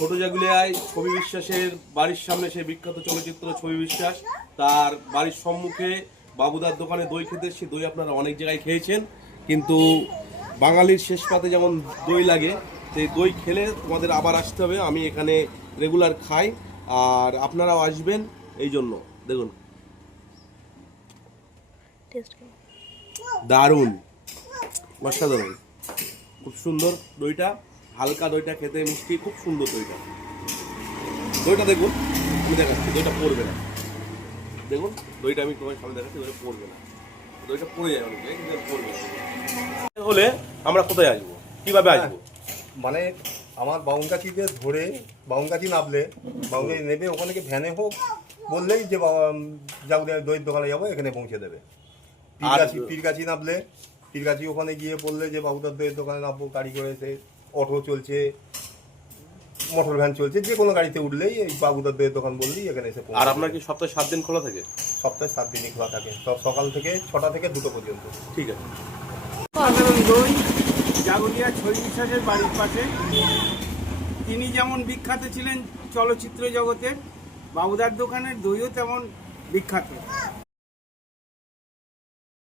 ছোট জাগুলিয়ায় ছবি বিশ্বাসের বাড়ির সামনে সেই বিখ্যাত চলচ্চিত্র ছবি বিশ্বাস, তার বাড়ির সম্মুখে বাবুদার দোকানে দই খেতে এসেছি। দই আপনারা অনেক জায়গায় খেয়েছেন, কিন্তু বাঙালির শেষ পাতে যেমন দই লাগে, সেই দই খেলে তোমাদের আবার আসতে হবে। আমি এখানে রেগুলার খাই, আর আপনারাও আসবেন। এই জন্য দেখুন, দারুণ, অসাধারণ, খুব সুন্দর দইটা, হালকা দইটা, খেতে মিষ্টি, খুব সুন্দর দইটা। দইটা দেখুন, আমি দেখাচ্ছি, দইটা পড়বে না। দেখুন দইটা আমি তোমার সামনে দেখাচ্ছি, দইটা পড়বে না, দইটা পড়ে যাবে অনেক, কিন্তু পড়বে না। হলে আমরা কোথায় আসবো, কিভাবে আসবো? মানে আমার বাউনগাছিতে ধরে বাউনগাছি নামলে, বাউনগাছি নেবে, ওখানে কি ভ্যানে হোক বললেই যে জাগুলিয়া দইয়ের দোকানে যাবো, এখানে পৌঁছে দেবে। পীরগাছি নামলে, পীরগাছি ওখানে গিয়ে বললে যে বাবুদার দইয়ের দোকানে নামবো, গাড়ি করে এসে অটো চলছে, মোটর ভ্যান চলছে, যে কোনো গাড়িতে উঠলেই এই বাবুদার দইয়ের দোকান বললেই এখানে এসে পৌঁছে। আর আপনার কি সপ্তাহে 7 দিন খোলা থাকে? সপ্তাহে 7 দিনই খোলা থাকে, সব সকাল থেকে 6টা থেকে 2টো পর্যন্ত। ঠিক আছে। সাধারণ দই জাগুলিয়া ছবি বিশ্বাসের বাড়ির পাশে। তিনি যেমন বিখ্যাত ছিলেন চলচ্চিত্র জগতের, বাবুদার দোকানের দইও তেমন বিখ্যাত।